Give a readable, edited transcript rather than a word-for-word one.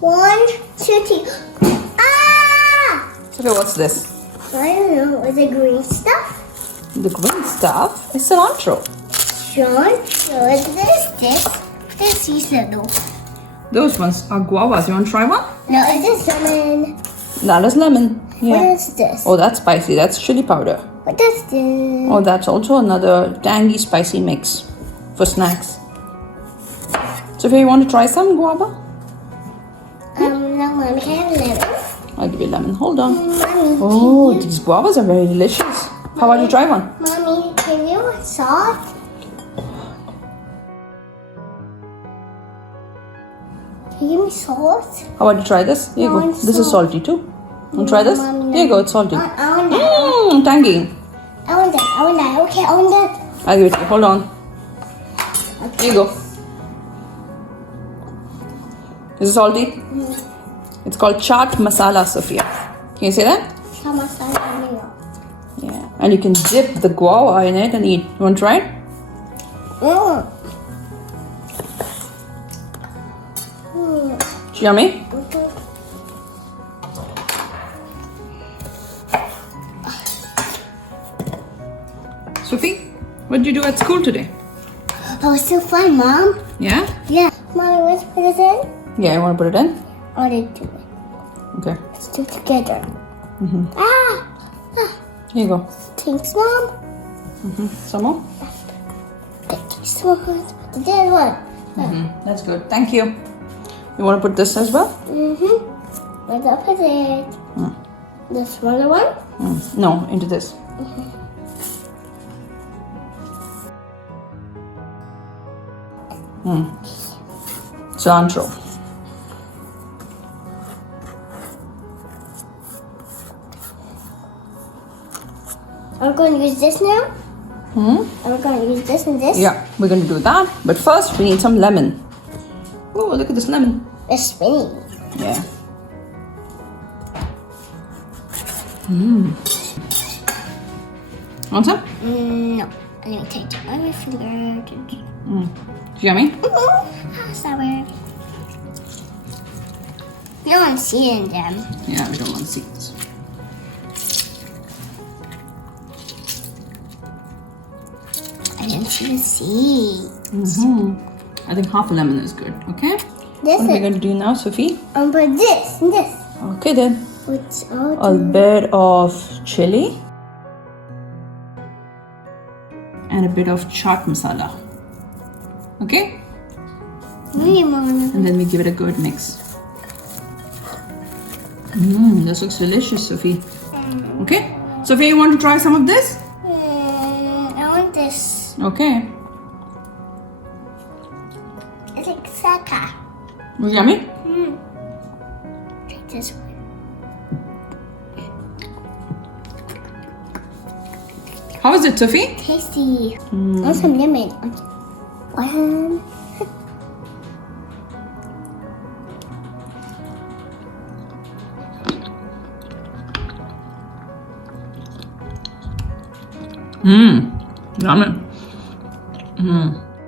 1, 2, 3. Ah! Sophia, what's this? I don't know. Is it green stuff? The green stuff is cilantro. Sean, what is this? This is little. Those ones are guavas. You want to try one? No, is this lemon? That is lemon. Yeah. What is this? Oh, that's spicy. That's chili powder. What is this? Oh, that's also another tangy spicy mix for snacks. Sophia, you want to try some guava? No, Mommy, can I have lemon? I'll give you lemon. Hold on. Mommy, Oh, these guavas are very delicious. How about you try one? Mommy, can you have salt? Can you give me salt? How about you try this? Here you No, go. it's This is salt. salty too. Want to try this? Mommy, no. Here you go. It's salty. I want that. Tangy. I want that. I want that. Okay, I want that. I'll give it to you. Hold on. Here you go. Is it salty? It's called chaat masala, Sophia. Can you say that? Yeah. And you can dip the guava in it and eat. You want to try it? It's yummy. Sophie, what did you do at school today? Oh, it's so fun, Mom. Yeah? Yeah. Mommy, let's put it in. Yeah, you want to put it in? I want to do it. Okay. Let's do it together. Mm-hmm. Ah! Here you go. Thanks, Mom. Some more? Thank you so much. The dead one. That's good. Thank you. You want to put this as well? Where's the opposite? The smaller one? No, into this. Cilantro. Are we going to use this now? Are we going to use this and this? Yeah, we're going to do that. But first, we need some lemon. Oh, look at this lemon. It's spinning. Yeah. Want some? No. Let me take it on my finger. Yummy? Sour. You don't want to see it in them. Yeah, we don't want seeds. I didn't see the seeds. I think half a lemon is good, okay? This What are we is. going to do now, Sophie? But this and this. Okay then. Which I'll A do. bit of chili. And a bit of chaat masala. Okay? Really, Mom. And then we give it a good mix. This looks delicious, Sophie. Okay? Sophie, you want to try some of this? I want this. Okay. It's like saka. Was it yummy? Take this one. How is it, Sophie? Tasty. I want some lemon. One. Yummy.